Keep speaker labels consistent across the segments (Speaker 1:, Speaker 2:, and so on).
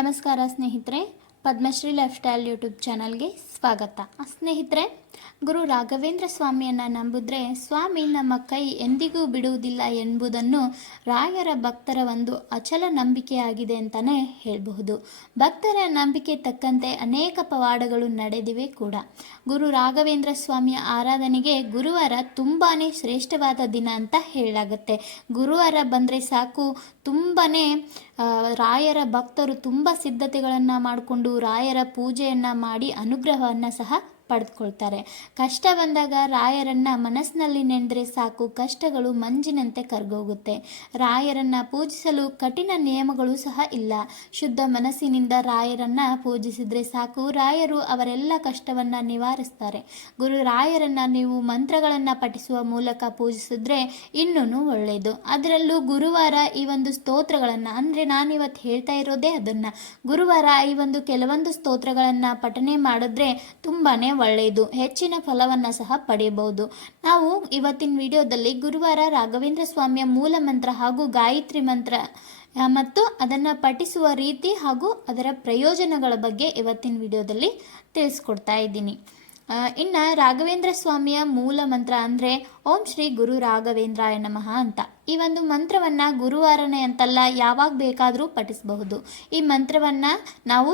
Speaker 1: ನಮಸ್ಕಾರ ಸ್ನೇಹಿತರೆ, Padmashri life style YouTube ಚಾನಲ್ಗೆ ಸ್ವಾಗತ. ಸ್ನೇಹಿತರೆ, ಗುರು ರಾಘವೇಂದ್ರ ಸ್ವಾಮಿಯನ್ನು ನಂಬಿದ್ರೆ ಸ್ವಾಮಿ ನಮ್ಮ ಕೈ ಎಂದಿಗೂ ಬಿಡುವುದಿಲ್ಲ ಎಂಬುದನ್ನು ರಾಯರ ಭಕ್ತರ ಒಂದು ಅಚಲ ನಂಬಿಕೆಯಾಗಿದೆ ಅಂತಲೇ ಹೇಳಬಹುದು. ಭಕ್ತರ ನಂಬಿಕೆ ತಕ್ಕಂತೆ ಅನೇಕ ಪವಾಡಗಳು ನಡೆದಿವೆ ಕೂಡ. ಗುರು ರಾಘವೇಂದ್ರ ಸ್ವಾಮಿಯ ಆರಾಧನೆಗೆ ಗುರುವಾರ ತುಂಬಾ ಶ್ರೇಷ್ಠವಾದ ದಿನ ಅಂತ ಹೇಳಲಾಗುತ್ತೆ. ಗುರುವಾರ ಬಂದರೆ ಸಾಕು ತುಂಬಾ ರಾಯರ ಭಕ್ತರು ತುಂಬ ಸಿದ್ಧತೆಗಳನ್ನು ಮಾಡಿಕೊಂಡು ರಾಯರ ಪೂಜೆಯನ್ನು ಮಾಡಿ ಅನುಗ್ರಹವನ್ನು ಸಹ ಪಡೆದುಕೊಳ್ತಾರೆ. ಕಷ್ಟ ಬಂದಾಗ ರಾಯರನ್ನ ಮನಸ್ಸಿನಲ್ಲಿ ನೆನೆದ್ರೆ ಸಾಕು, ಕಷ್ಟಗಳು ಮಂಜಿನಂತೆ ಕರ್ಗೋಗುತ್ತೆ. ರಾಯರನ್ನ ಪೂಜಿಸಲು ಕಠಿಣ ನಿಯಮಗಳು ಸಹ ಇಲ್ಲ. ಶುದ್ಧ ಮನಸ್ಸಿನಿಂದ ರಾಯರನ್ನ ಪೂಜಿಸಿದ್ರೆ ಸಾಕು, ರಾಯರು ಅವರೆಲ್ಲ ಕಷ್ಟವನ್ನ ನಿವಾರಿಸ್ತಾರೆ. ಗುರು ರಾಯರನ್ನ ನೀವು ಮಂತ್ರಗಳನ್ನು ಪಠಿಸುವ ಮೂಲಕ ಪೂಜಿಸಿದ್ರೆ ಇನ್ನೂ ಒಳ್ಳೆಯದು ಅದರಲ್ಲೂ ಗುರುವಾರ ಈ ಒಂದು ಸ್ತೋತ್ರಗಳನ್ನು, ಅಂದರೆ ನಾನಿವತ್ತು ಹೇಳ್ತಾ ಇರೋದೇ ಅದನ್ನು. ಗುರುವಾರ ಈ ಒಂದು ಕೆಲವೊಂದು ಸ್ತೋತ್ರಗಳನ್ನು ಪಠನೆ ಮಾಡಿದ್ರೆ ತುಂಬಾ ಒಳ್ಳೆಯದು. ಹೆಚ್ಚಿನ ಫಲವನ್ನು ಸಹ ಪಡೆಯಬಹುದು. ನಾವು ಇವತ್ತಿನ ವಿಡಿಯೋದಲ್ಲಿ ಗುರುವಾರ ರಾಘವೇಂದ್ರ ಸ್ವಾಮಿಯ ಮೂಲ ಮಂತ್ರ ಹಾಗೂ ಗಾಯತ್ರಿ ಮಂತ್ರ ಮತ್ತು ಅದನ್ನು ಪಠಿಸುವ ರೀತಿ ಹಾಗೂ ಅದರ ಪ್ರಯೋಜನಗಳ ಬಗ್ಗೆ ಇವತ್ತಿನ ವಿಡಿಯೋದಲ್ಲಿ ತಿಳಿಸ್ಕೊಡ್ತಾ ಇದ್ದೀನಿ. ಇನ್ನು ರಾಘವೇಂದ್ರ ಸ್ವಾಮಿಯ ಮೂಲ ಮಂತ್ರ ಅಂದರೆ ಓಂ ಶ್ರೀ ಗುರು ರಾಘವೇಂದ್ರಾಯ ನಮಃ ಅಂತ. ಈ ಒಂದು ಮಂತ್ರವನ್ನು ಗುರುವಾರನೇ ಅಂತಲ್ಲ ಯಾವಾಗ ಬೇಕಾದರೂ ಪಠಿಸಬಹುದು. ಈ ಮಂತ್ರವನ್ನು ನಾವು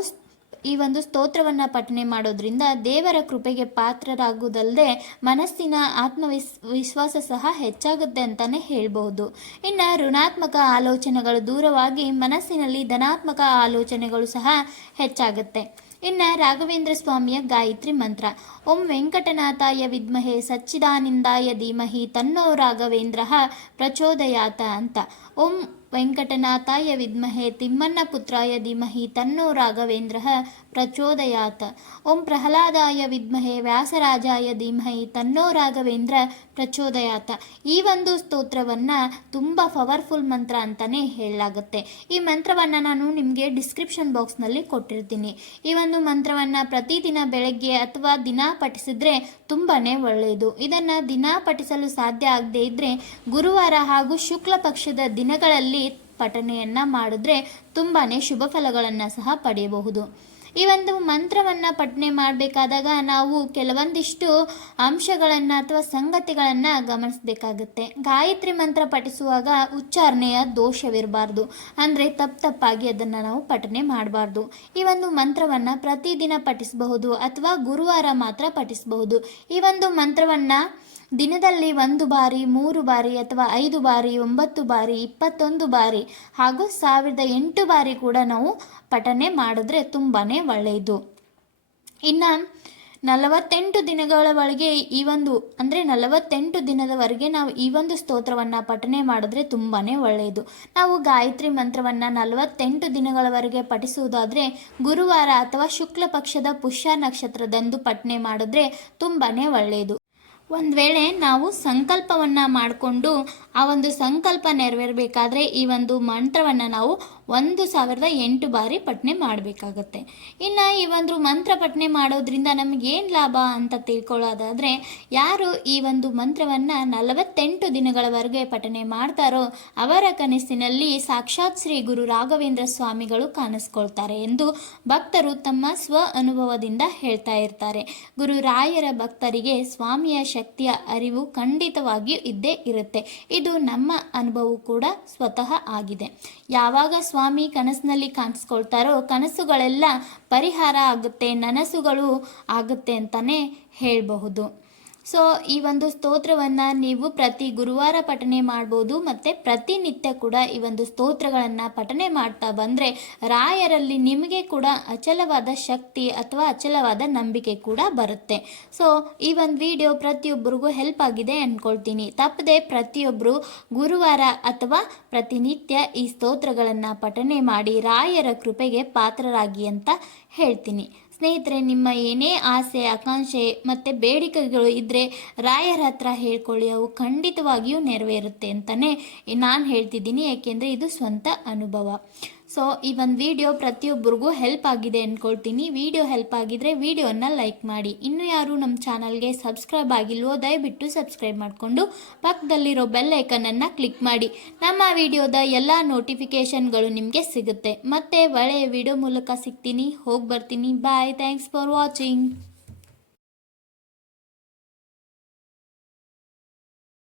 Speaker 1: ಈ ಒಂದು ಸ್ತೋತ್ರವನ್ನು ಪಠನೆ ಮಾಡೋದ್ರಿಂದ ದೇವರ ಕೃಪೆಗೆ ಪಾತ್ರರಾಗುವುದಲ್ಲದೆ ಮನಸ್ಸಿನ ಆತ್ಮವಿಸ್, ವಿಶ್ವಾಸ ಸಹ ಹೆಚ್ಚಾಗುತ್ತೆ ಅಂತಲೇ ಹೇಳ್ಬಹುದು. ಇನ್ನು ಋಣಾತ್ಮಕ ಆಲೋಚನೆಗಳು ದೂರವಾಗಿ ಮನಸ್ಸಿನಲ್ಲಿ ಧನಾತ್ಮಕ ಆಲೋಚನೆಗಳು ಸಹ ಹೆಚ್ಚಾಗುತ್ತೆ. ಇನ್ನು ರಾಘವೇಂದ್ರ ಸ್ವಾಮಿಯ ಗಾಯತ್ರಿ ಮಂತ್ರ, ಓಂ ವೆಂಕಟನಾಥಾಯ ವಿದ್ಮಹೆ ಸಚ್ಚಿದಾನಂದಾಯ ಧೀಮಹಿ ತನ್ನೋ ರಾಘವೇಂದ್ರ ಪ್ರಚೋದಯಾತ ಅಂತ. ಓಂ ವೆಂಕಟನಾಥಾಯ ವಿದ್ಮಹೆ ತಿಮ್ಮಣ್ಣ ಪುತ್ರಾಯ ಧೀಮಹಿ ತನ್ನೋ ರಾಘವೇಂದ್ರ ಪ್ರಚೋದಯಾತ. ಓಂ ಪ್ರಹ್ಲಾದಾಯ ವಿದ್ಮಹೆ ವ್ಯಾಸರಾಜಾಯ ಧೀಮಹಿ ತನ್ನೋ ರಾಘವೇಂದ್ರ ಪ್ರಚೋದಯಾತ. ಈ ಒಂದು ಸ್ತೋತ್ರವನ್ನು ತುಂಬ ಪವರ್ಫುಲ್ ಮಂತ್ರ ಅಂತಲೇ ಹೇಳಲಾಗುತ್ತೆ. ಈ ಮಂತ್ರವನ್ನು ನಾನು ನಿಮಗೆ ಡಿಸ್ಕ್ರಿಪ್ಷನ್ ಬಾಕ್ಸ್ನಲ್ಲಿ ಕೊಟ್ಟಿರ್ತೀನಿ. ಈ ಒಂದು ಮಂತ್ರವನ್ನು ಪ್ರತಿದಿನ ಬೆಳಗ್ಗೆ ಅಥವಾ ದಿನ ಪಠಿಸಿದ್ರೆ ತುಂಬಾ ಒಳ್ಳೆಯದು ಇದನ್ನು ದಿನ ಪಠಿಸಲು ಸಾಧ್ಯ ಆಗದೇ ಇದ್ದರೆ ಗುರುವಾರ ಹಾಗೂ ಶುಕ್ಲ ಪಕ್ಷದ ದಿನಗಳಲ್ಲಿ ಪಠನೆಯನ್ನು ಮಾಡಿದ್ರೆ ತುಂಬಾ ಶುಭ ಫಲಗಳನ್ನು ಸಹ ಪಡೆಯಬಹುದು. ಈ ಒಂದು ಮಂತ್ರವನ್ನು ಪಠನೆ ಮಾಡಬೇಕಾದಾಗ ನಾವು ಕೆಲವೊಂದಿಷ್ಟು ಅಂಶಗಳನ್ನು ಅಥವಾ ಸಂಗತಿಗಳನ್ನು ಗಮನಿಸಬೇಕಾಗುತ್ತೆ. ಗಾಯತ್ರಿ ಮಂತ್ರ ಪಠಿಸುವಾಗ ಉಚ್ಚಾರಣೆಯ ದೋಷವಿರಬಾರ್ದು. ಅಂದರೆ ತಪ್ಪು ತಪ್ಪಾಗಿ ಅದನ್ನು ನಾವು ಪಠನೆ ಮಾಡಬಾರ್ದು. ಈ ಒಂದು ಮಂತ್ರವನ್ನು ಪ್ರತಿದಿನ ಪಠಿಸಬಹುದು ಅಥವಾ ಗುರುವಾರ ಮಾತ್ರ ಪಠಿಸಬಹುದು. ಈ ಒಂದು ಮಂತ್ರವನ್ನು ದಿನದಲ್ಲಿ ಒಂದು ಬಾರಿ, ಮೂರು ಬಾರಿ ಅಥವಾ ಐದು ಬಾರಿ, ಒಂಬತ್ತು ಬಾರಿ, ಇಪ್ಪತ್ತೊಂದು ಬಾರಿ ಹಾಗೂ ಸಾವಿರದ ಎಂಟು ಬಾರಿ ಕೂಡ ನಾವು ಪಠನೆ ಮಾಡಿದ್ರೆ ತುಂಬಾ ಒಳ್ಳೆಯದು. ಇನ್ನು ನಲವತ್ತೆಂಟು ದಿನಗಳ ಒಳಗೆ ಈ ಒಂದು, ಅಂದರೆ ನಲವತ್ತೆಂಟು ದಿನದವರೆಗೆ ನಾವು ಈ ಒಂದು ಸ್ತೋತ್ರವನ್ನು ಪಠನೆ ಮಾಡಿದ್ರೆ ತುಂಬಾ ಒಳ್ಳೆಯದು. ನಾವು ಗಾಯತ್ರಿ ಮಂತ್ರವನ್ನು ನಲವತ್ತೆಂಟು ದಿನಗಳವರೆಗೆ ಪಠಿಸುವುದಾದರೆ, ಗುರುವಾರ ಅಥವಾ ಶುಕ್ಲ ಪಕ್ಷದ ಪುಷ್ಯ ನಕ್ಷತ್ರದಂದು ಪಠನೆ ಮಾಡಿದ್ರೆ ತುಂಬಾ ಒಳ್ಳೆಯದು. ಒಂದು ವೇಳೆ ನಾವು ಸಂಕಲ್ಪವನ್ನು ಮಾಡಿಕೊಂಡು ಆ ಒಂದು ಸಂಕಲ್ಪ ನೆರವೇರಬೇಕಾದ್ರೆ ಈ ಒಂದು ಮಂತ್ರವನ್ನು ನಾವು ಒಂದು ಸಾವಿರದ ಎಂಟು ಬಾರಿ ಪಠನೆ ಮಾಡಬೇಕಾಗತ್ತೆ. ಇನ್ನು ಈ ಒಂದು ಮಂತ್ರ ಪಠನೆ ಮಾಡೋದ್ರಿಂದ ನಮಗೇನು ಲಾಭ ಅಂತ ತಿಳ್ಕೊಳ್ಳೋದಾದರೆ, ಯಾರು ಈ ಒಂದು ಮಂತ್ರವನ್ನು ನಲವತ್ತೆಂಟು ದಿನಗಳವರೆಗೆ ಪಠನೆ ಮಾಡ್ತಾರೋ, ಅವರ ಕನಸಿನಲ್ಲಿ ಸಾಕ್ಷಾತ್ ಶ್ರೀ ಗುರು ರಾಘವೇಂದ್ರ ಸ್ವಾಮಿಗಳು ಕಾಣಿಸ್ಕೊಳ್ತಾರೆ ಎಂದು ಭಕ್ತರು ತಮ್ಮ ಸ್ವ ಅನುಭವದಿಂದ ಹೇಳ್ತಾ ಇರ್ತಾರೆ. ಗುರು ರಾಯರ ಭಕ್ತರಿಗೆ ಸ್ವಾಮಿಯ ಶಕ್ತಿಯ ಅರಿವು ಖಂಡಿತವಾಗಿಯೂ ಇದ್ದೇ ಇರುತ್ತೆ. ಇದು ನಮ್ಮ ಅನುಭವ ಕೂಡ ಸ್ವತಃ ಆಗಿದೆ. ಯಾವಾಗ ಸ್ವಾಮಿ ಕನಸಿನಲ್ಲಿ ಕಾಣಿಸ್ಕೊಳ್ತಾರೋ ಕನಸುಗಳೆಲ್ಲ ಪರಿಹಾರ ಆಗುತ್ತೆ ನನಸುಗಳು ಆಗುತ್ತೆ ಅಂತಲೇ ಹೇಳಬಹುದು. ಸೊ ಈ ಒಂದು ಸ್ತೋತ್ರವನ್ನು ನೀವು ಪ್ರತಿ ಗುರುವಾರ ಪಠನೆ ಮಾಡ್ಬೋದು ಮತ್ತು ಪ್ರತಿನಿತ್ಯ ಕೂಡ ಈ ಒಂದು ಸ್ತೋತ್ರಗಳನ್ನು ಪಠನೆ ಮಾಡ್ತಾ ಬಂದರೆ ರಾಯರಲ್ಲಿ ನಿಮಗೆ ಕೂಡ ಅಚಲವಾದ ಶಕ್ತಿ ಅಥವಾ ಅಚಲವಾದ ನಂಬಿಕೆ ಕೂಡ ಬರುತ್ತೆ. ಸೊ ಈ ಒಂದು ವಿಡಿಯೋ ಪ್ರತಿಯೊಬ್ಬರಿಗೂ ಹೆಲ್ಪ್ ಆಗಿದೆ ಅಂದ್ಕೊಳ್ತೀನಿ ತಪ್ಪದೆ ಪ್ರತಿಯೊಬ್ಬರು ಗುರುವಾರ ಅಥವಾ ಪ್ರತಿನಿತ್ಯ ಈ ಸ್ತೋತ್ರಗಳನ್ನು ಪಠನೆ ಮಾಡಿ ರಾಯರ ಕೃಪೆಗೆ ಪಾತ್ರರಾಗಿ ಅಂತ ಹೇಳ್ತೀನಿ. ಸ್ನೇಹಿತರೆ, ನಿಮ್ಮ ಏನೇ ಆಸೆ, ಆಕಾಂಕ್ಷೆ ಮತ್ತು ಬೇಡಿಕೆಗಳು ಇದ್ದರೆ ರಾಯರ ಹತ್ರ ಹೇಳ್ಕೊಳ್ಳಿ. ಅವು ಖಂಡಿತವಾಗಿಯೂ ನೆರವೇರುತ್ತೆ ಅಂತಲೇ ನಾನು ಹೇಳ್ತಿದ್ದೀನಿ. ಏಕೆಂದರೆ ಇದು ಸ್ವಂತ ಅನುಭವ. ಸೊ ಈ ಒಂದು ವಿಡಿಯೋ ಪ್ರತಿಯೊಬ್ಬರಿಗೂ ಹೆಲ್ಪ್ ಆಗಿದೆ ಅಂದ್ಕೊಳ್ತೀನಿ ವಿಡಿಯೋ ಹೆಲ್ಪ್ ಆಗಿದ್ರೆ ವಿಡಿಯೋನ ಲೈಕ್ ಮಾಡಿ. ಇನ್ನು ಯಾರು ನಮ್ಮ ಚಾನಲ್ಗೆ ಸಬ್ಸ್ಕ್ರೈಬ್ ಆಗಿಲ್ವೋ, ದಯವಿಟ್ಟು ಸಬ್ಸ್ಕ್ರೈಬ್ ಮಾಡಿಕೊಂಡು ಪಕ್ಕದಲ್ಲಿರೋ ಬೆಲ್ ಐಕನನ್ನು ಕ್ಲಿಕ್ ಮಾಡಿ. ನಮ್ಮ ವಿಡಿಯೋದ ಎಲ್ಲ ನೋಟಿಫಿಕೇಷನ್ಗಳು ನಿಮಗೆ ಸಿಗುತ್ತೆ. ಮತ್ತೆ ಒಳ್ಳೆಯ ವಿಡಿಯೋ ಮೂಲಕ ಸಿಗ್ತೀನಿ. ಹೋಗಿ ಬರ್ತೀನಿ. Bye thanks for watching